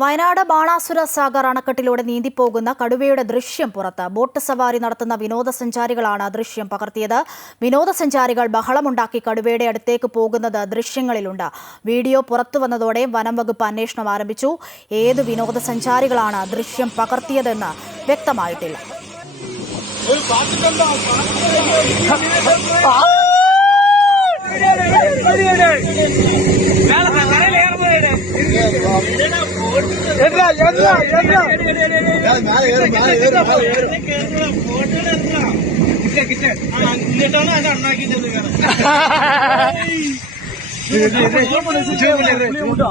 വയനാട് ബാണാസുര സാഗർ അണക്കെട്ടിലൂടെ നീന്തിപ്പോകുന്ന കടുവയുടെ ദൃശ്യം പുറത്ത്. ബോട്ട് സവാരി നടത്തുന്ന വിനോദസഞ്ചാരികളാണ് ദൃശ്യം പകർത്തിയത്. വിനോദസഞ്ചാരികൾ ബഹളമുണ്ടാക്കി കടുവയുടെ അടുത്തേക്ക് പോകുന്നത് ദൃശ്യങ്ങളിലുണ്ട്. വീഡിയോ പുറത്തുവന്നതോടെ വനം വകുപ്പ് അന്വേഷണം ആരംഭിച്ചു. ഏത് വിനോദസഞ്ചാരികളാണ് ദൃശ്യം പകർത്തിയതെന്ന് വ്യക്തമായിട്ടില്ല. എന്നിട്ടാണ് അത് അണ്ണാക്കിട്ടത് ഫോട്ടോ